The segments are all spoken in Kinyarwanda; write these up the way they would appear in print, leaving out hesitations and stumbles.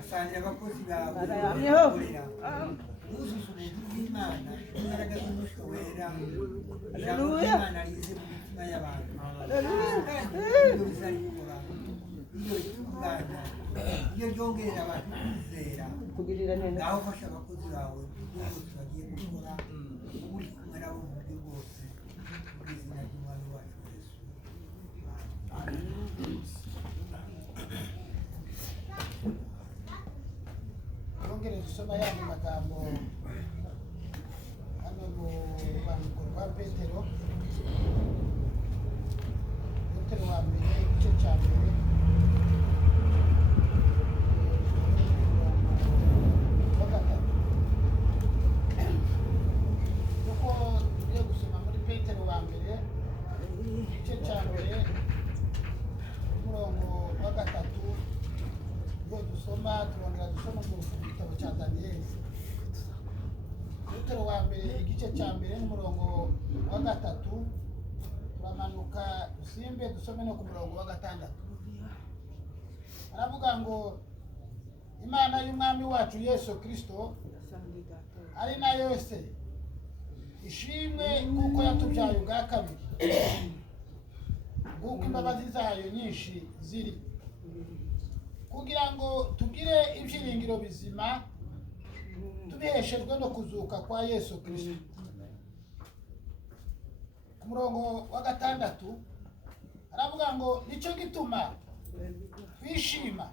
Asante abakozi bawe uzuza ubuntu bw'Imana imbaraga z'umushowera ijambo ry'Imana rize mu mitima y'abantu kandi iyo bizarikora iyo ritunganya iyo ryongerera abantu kwizera ngaho fasha abakozi bawe bose bagiye gukora uri kumwe nabo mu buryo bwose mu izina ry'umwami wacu Yesu. Yongere dusoma yandi magambo hano mu rwandiko rwa Petero wa mbere igice cya mbere wa gatatu kuko tugiye gusoma muri Petero wa mbere igice cya mbere umurongo wa gatatu iyo dusoma turongera dusoma mu gitabo cya Daniyeli. Petero wa mbere igice cya mbere n'umurongo wa gatatu turamanuka dusimbe dusome no ku murongo wa gatandatu. Aravuga ngo Imana y'umwami wacu Yesu Kristo ari nayo se ishimwe kuko yatubyaye ubwa kabiri kuko imbabazi zayo nyinshi ziri kugira ngo tugire ibyiringiro bizima tubiheshejwe no kuzuka kwa Yesu Kristo. Ku murongo wa gatandatu aravuga ngo nicyo gituma twishima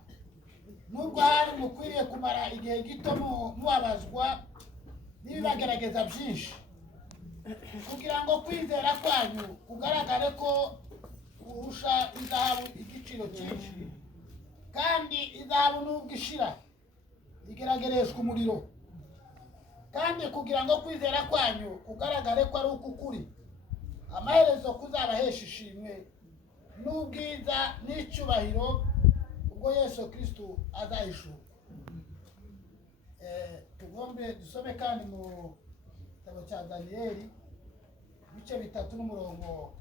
nubwo hari mukwiriye kumara igihe gito mubabazwa n'ibibagerageza byinshi kugira ngo kwizera kwanyu kugaragare ko kurusha izahabu igiciro cyinshi kandi izahabu nubwo ishira igeragereshwa umuriro kandi kugira ngo kwizera kwanyu kugaragare ko ari ukukuri amaherezo kuzabahesha ishimwe n'ubwiza n'icyubahiro ubwo Yesu Kristo azahishura. Tugombe dusome kandi mu gitabo cya Daniyeli ibice 3 n'umurongo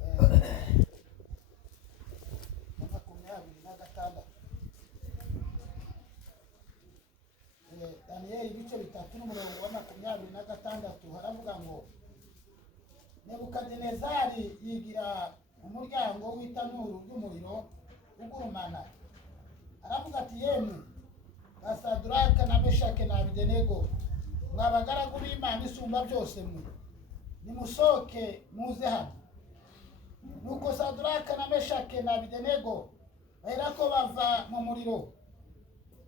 26. Daniyeli ibice 3 n'umurongo wa 26 haravuga ngo Nebukadinezari yigira umuryango w'itanuru ry'umuriro ugurumana aravuga ati yemwe Basaduraka na Meshake na Abedenego mwabagaragu b'Imana isumba byose mwe nimusoke muze hano. Nuko Saduraka na Meshake na Abedenego baherako bava mu muriro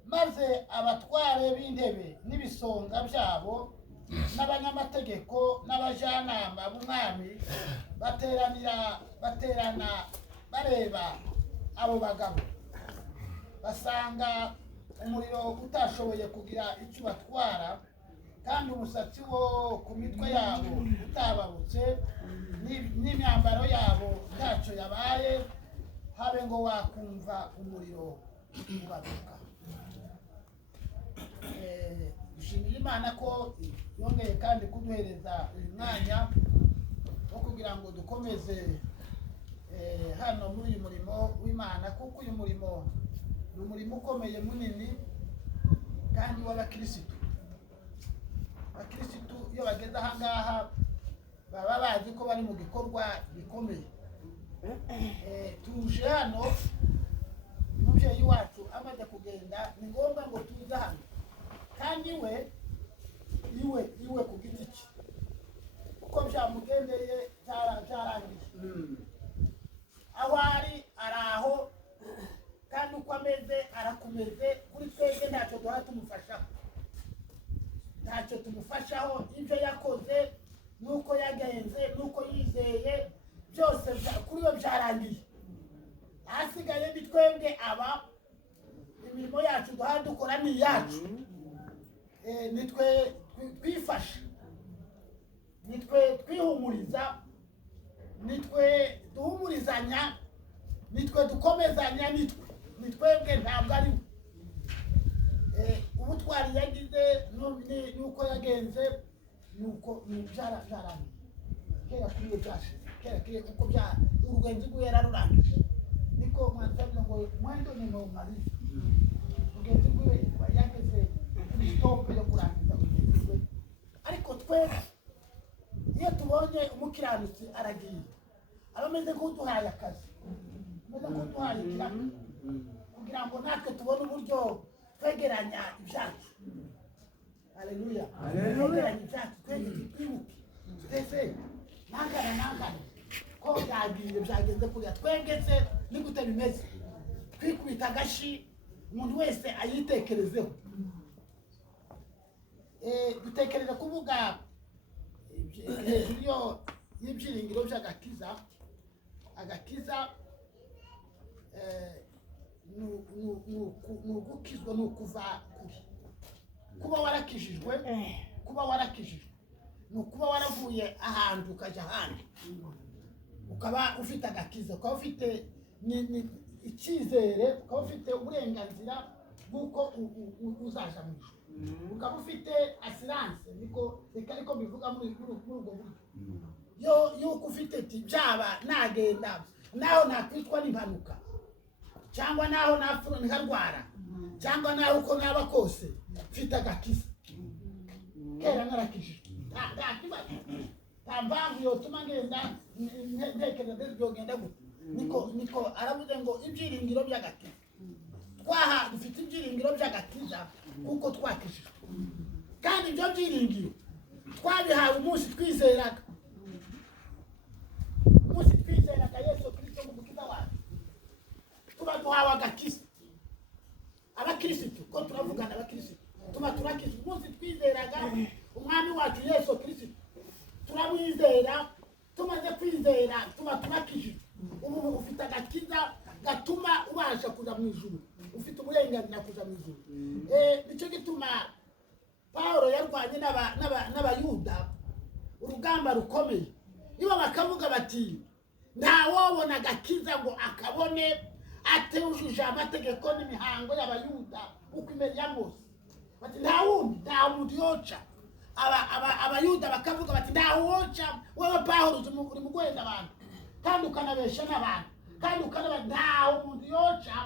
maze abatware b'intebe n'ibisonga byabo n'abanyamategeko n'abajanama b'umwami baterana bareba abo bagabo basanga umuriro utashoboye kugira icyo batwara kandi umusatsi wo ku mitwe yabo utababutse n'imyambaro yabo ntacyo yabaye habe ngo wakumva umuriro ubaduka. Dushimira Imana ko yongeye kandi kuduhereza uyu mwanya wo kugira ngo dukomeze hano muri uyu murimo w'Imana kuko uyu murimo ni umurimo ukomeye munini kandi w'abakirisitu. Abakirisitu iyo bageze aha ngaha baba bazi ko bari mu gikorwa gikomeye. Tuje hano umubyeyi wacu amaze kugenda ni ngombwa ngo tuze hano kandi iwe ku giti cye uko byamugendeye byarangiye aho ari araho kandi uko ameze arakomeze kuri twebwe ntacyo duha tumufashaho ibyo yakoze nuko yagenze nuko yizeye byose kuri we byarangiye. Ahasigaye ni twebwe aba imirimo yacu duha dukora ni iyacu. Nitwe twifasha, nitwe twihumuriza, nitwe duhumurizanya, nitwe dukomezanya nitwebwe ntabwo ari ubutwari yagize nuko yagenze nuko byarani kera kuri iyo byashize kera kuko urugenzi rwe yararurangije niko mwansabira ngo mwendo ni normalize urugenzi rwe yageze kuri stop yo kurangiza urugenzi rwe ariko twebwe iyo tubonye umukiranutsi aragiye abameze nk'uduhaye akazi ameze nk'uduhaye ikiraka kugira ngo natwe tubone uburyo twegeranya ibyacu. Haleluya. Twegeranya ibyacu twibuke twese nangana ko byagenze kuriya twengetse ni gute bimeze twikubita agashi umuntu wese ayitekerezeho. Dutekereza kuvuga hejuru y'ibyiringiro by'agakiza nugukizwa nukuva kuri kuba warakijijwe nukuba waravuye ahantu ukaja ahandi ukaba ufite agakiza ukaba ufite icyizere ukaba ufite uburenganzira bw'uko uzaja mu ijuru ukaba ufite assurance reka ariko bivuga muri ubwo buryo yuko ufite ati byaba nagenda naho nakwitwa n'impanuka cyangwa naho napfura nkarwara cyangwa naho uko naba kose mfite agakiza kera narakijijwe nta mpamvu yotuma ngenda ntekereza byogenda gute niko aravuze ngo ibyiringiro by'agakiza dufite ibyiringiro by'agakiza kuko twakijijwe kandi ibyo byiringiro twabihawe umunsi twizeraga Yesu Kristo mu mukiza wacu tuba duhawe agakiza abakirisitu ko turavugana abakirisitu tuba turakijijwe umunsi twizeraga umwami wacu Yesu Kristo turamwizera tumaze kwizera tuba turakijijwe ubu ufite agakiza gatuma ubasha kuja mu ijuru ufite uburenganzira kuja mu ijuru nicyo gituma Paulo yarwanye n'abayuda urugamba rukomeye niba bakavuga bati ntawobona agakiza ngo akabone atewujuje amategeko n'imihango y'abayuda uko imeze ya Mose bati nta muntu yoca abayuda bakavuga bati ntawoca wewe Paulo uri mu gwenda abantu kandi ukanabesha n'abantu kandi ukanaba ntaho umuntu yoca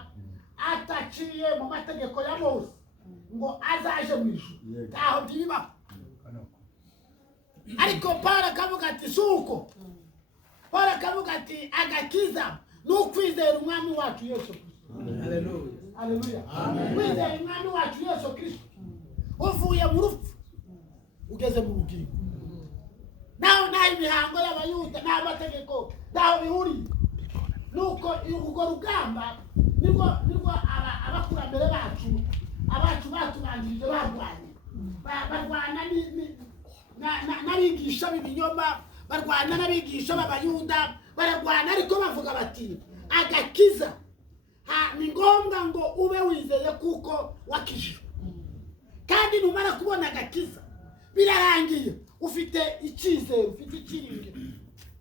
ataciye mu mategeko ya Mose ngo azaje mu ijuru ntaho byibaho ariko Paulo akavuga ati suko Paulo akavuga ati agakiza n'ukwizera umwami wacu Yesu Kristo. Haleluya. Kwizera umwami wacu Yesu Kristo uvuye mu rupfu ugeze mu bugingo naho nta imihango y'abayuda nta mategeko ntaho bihuriye nuko urwo rugamba nirwo abakurambere bacu batubanjirije barwana n'abigisha b'ibinyoma barwana n'abigisha b'abayuda bararwana ariko bavuga bati agakiza ni ngombwa ngo ube wizeye kuko wakijijwe kandi numara kubona agakiza birarangiye ufite icyizere ufite ikiringiro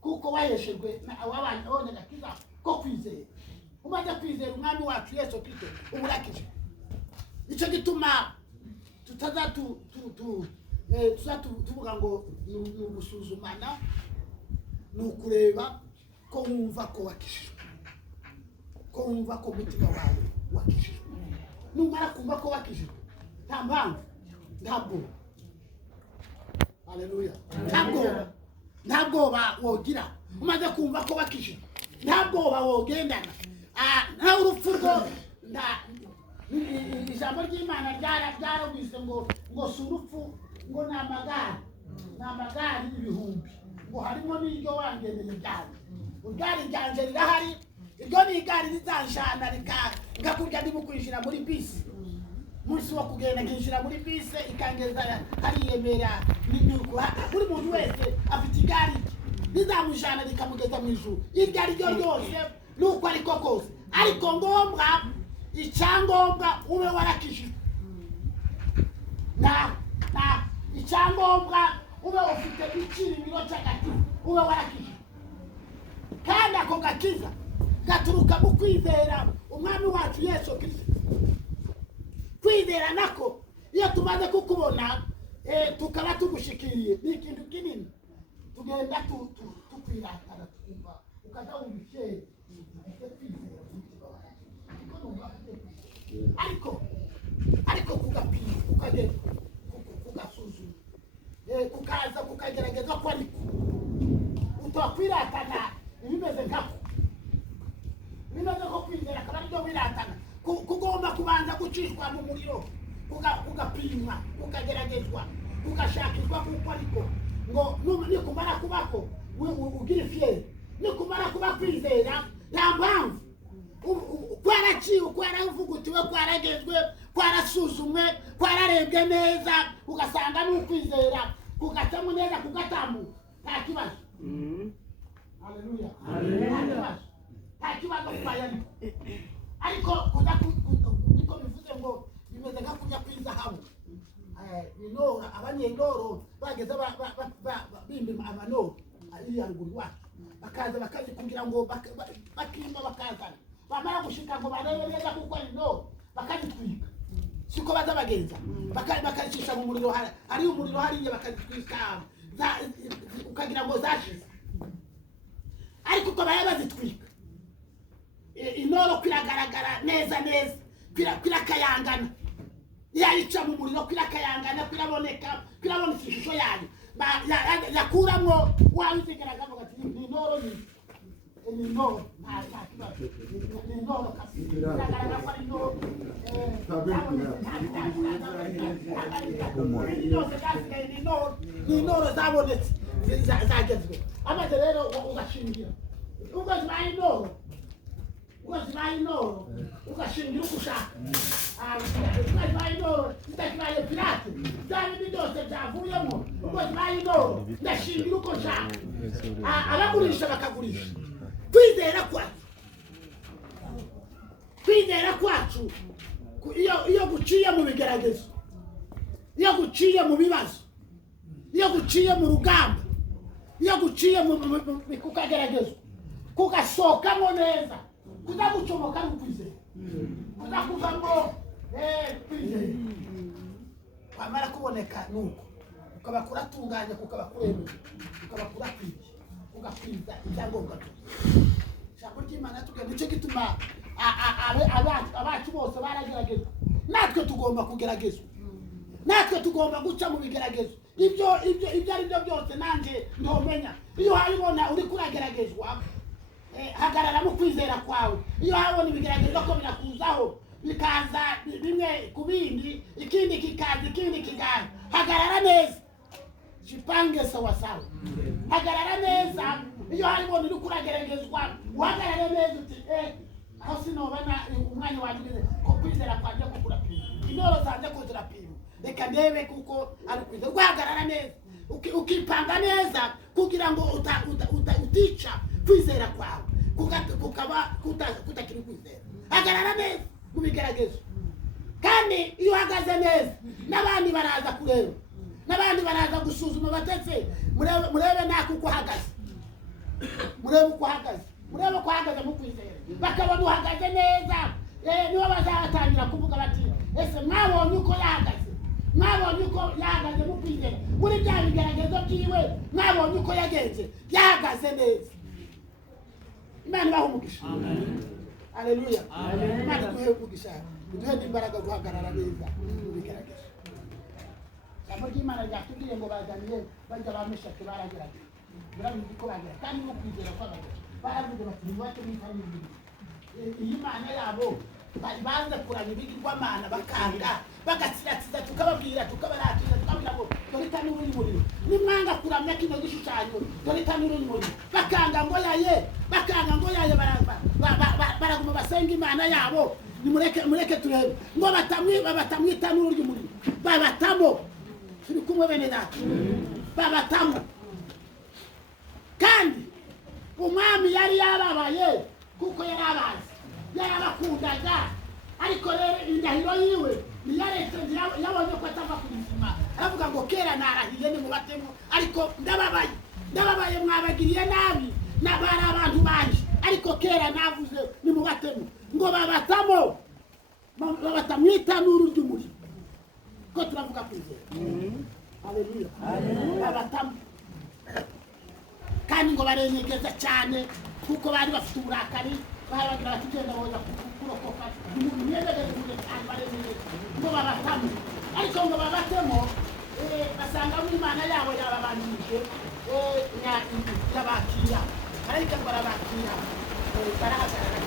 kuko waheshejwe wabonye agakiza ko kwizera umaze kwizera umwami wacu Yesu Kristo umurakije icyo gituma tuvuga ngo ni ugusuzumana ni ukureba ko wumva ko wakijijwe ko wumva ko umutima wawe wakijijwe numara kumva ko wakijijwe nta mpamvu ntabwo haleluya nta bwoba wogira umaze kumva ko wakijijwe nta bwoba wogendana nta urupfu rwo ijambo ry'Imana ryarabwise ngo si urupfu ngo ni amagare y'ibihumbi ngo harimo n'iryo wangendeye ryanje igare ryanje rirahari iryo ni igare rizanjana rikakurya ndimukwinjira muri bisi munsi wo kugenda nkinjira muri bisi ikangeza hariyemera buri muntu wese afite igare rizamujana rikamugeza mu ijuru iryo ari ryo ryose nuko ariko kose ariko ngombwa icyangombwa ube warakijijwe icyangombwa ube ufite ikiringiro cy'agakiza ube warakijijwe kandi ako gakiza gaturuka mu kwizera umwami wacu Yesu Kristo. Kwizera nako iyo tumaze kukubona tukaba tugushikiriye ni ikintu kinini, tugenda tukwiratana twumva ukaza ubikeye ariko kugapima ukagenda kugasuzuma kukaza kukagerageza ko ariko utokwiratana ibimeze nkako bimeze ko kwizera akaba aribyo wiratana. Kugomba kubanza gucishwa mu muriro kugapimwa kukageragezwa kugashakirwa kuko ariko ngo nikumara kubako ugira ifyeri nikumara kuba kwizera nta mpamvu kwaraciwe kwaravugutiwe kwaragezwe kwarasuzumwe kwararebwe neza ugasanga n'ukwizera kugacamo neza kugatambuka nta kibazo. Haleluya, nta kibazo kubayani. Ariko niko bivuze ngo bimeze nka kujya kwizahabu. Abanyendoro bageze bimba amanoro ari yaruguru wacu bakaza bakazi kugira ngo bakimba bakazana bamara gushika ngo barebe neza kuko no bakazitwika siko baza bagenza bakazicisha mu muriro ari umuriro hariye bakazitwika ukagira ngo zashize. Ariko uko baye bazitwika inoro kwiragaragara neza kwirakayangana yayica mu muriro kwirakayangana kwiraboneka ishusho yayo yakuramwo wabitegeraga ngo ati ni inoro ni inoro nta kibazo ni inoro kasi biragaragara ko ari inoro ni inoro zabonetse zagezwe. Amaze rero ugashingira ugazibaye inoro ugashingira uko ushaka ugazibaye inoro zidakibaye pirate byabindi byose byavuyemo ugazibaye inoro ndashingira uko nshaka abagurisha bakagurisha. Kwizera kwacu iyo guciye mu bigeragezo iyo guciye mu bibazo iyo guciye mu rugamba iyo guciye mu kukageragezwa kugasohokamo neza kudagucomoka ari ukwizera kudakuvamo kwizera kwamara kuboneka nuko ukaba kuratunganya kukaba kuremera ukaba kurakwiye ugakwiza ibyangombwa byose. Ijambo ry'Imana tugenda nicyo gituma abacu bose barageragezwa natwe tugomba kugeragezwa natwe tugomba guca mu bigeragezo ibyo ari byo byose nanjye ndomenya. Iyo wabibona uri kurageragezwa hagarara mu kwizera kwawe. Iyo wabona ibigeragezo ko birakuzaho bikaza bimwe ku bindi ikindi kikaza ikindi kigaza hagarara neza jipange sawasawa hagarara neza. Iyo wabibona uri kurageragezwa uhagarare neza uti aho sinobana umwanya wagize ko kwizera kwanje ko kurapima inoro zanje ko zirapima reka ndebe kuko ari kwizera guhagarara neza ukipanga neza kugira ngo utica kwizera kwawe kukaba kutakiri kwizera. Hagarara neza mu bigeragezo kandi iyo uhagaze neza n'abandi baraza kureba n'abandi baraza gusuzuma batetse murebe nako uko uhagaze murebe uko uhagaze mu kwizera bakabona uhagaze neza nibo bazatangira kuvuga bati ese mwabonye uko yahagaze mu kwizera muri bya bigeragezo byiwe mwabonye uko yagenze yahagaze neza. Imana ibahe umugisha. Haleluya. Imana iduhe umugisha iduhe n'imbaraga guhagarara neza mu bigeragezo. Ijambo ry'Imana ryatubwiye ngo bazaniye bajya bameshake baragerageza barabizi ko bagera kandi no kwizera kw'abagabo baravuze bati nibace mwitanye iyi Mana yabo banze kuranya ibigirwamana bakanga bagatsiratsiza tukababwira tukabaratira tukabwira ngo dore tani uri muri nimwanga kuramya kino gishushanyo dore tani uri muri bakanga ngo yaye baraguma basenga Imana yabo nimureke turebe ngo batamwita n'uryo muri babatamo turi kumwe bene data babatamo. Kandi umwami yari yarabaye kuko yarabazi yarabakundaga ariko rero indahiro yiwe niyaretse yabonye ko atava ku buzima aravuga ngo kera narahiye ni mubatemo ariko ndababaye mwabagiriye nabi nabara abantu banje ariko kera navuze ni mu batemu ngo babatamo babatamwita n'uru ry'umuri ko turavuga kwizera haleluya babatamo kandi ngo barenyegeza cyane kuko bari bafite uburakari bari bagira bati genda woza kurokoka umuntu yegereye cyane barenyegeza ngo babatamo ariko ngo babatemo basanga mu Imana yabo yababanije yabakira ariko ngo barabakira barahagarara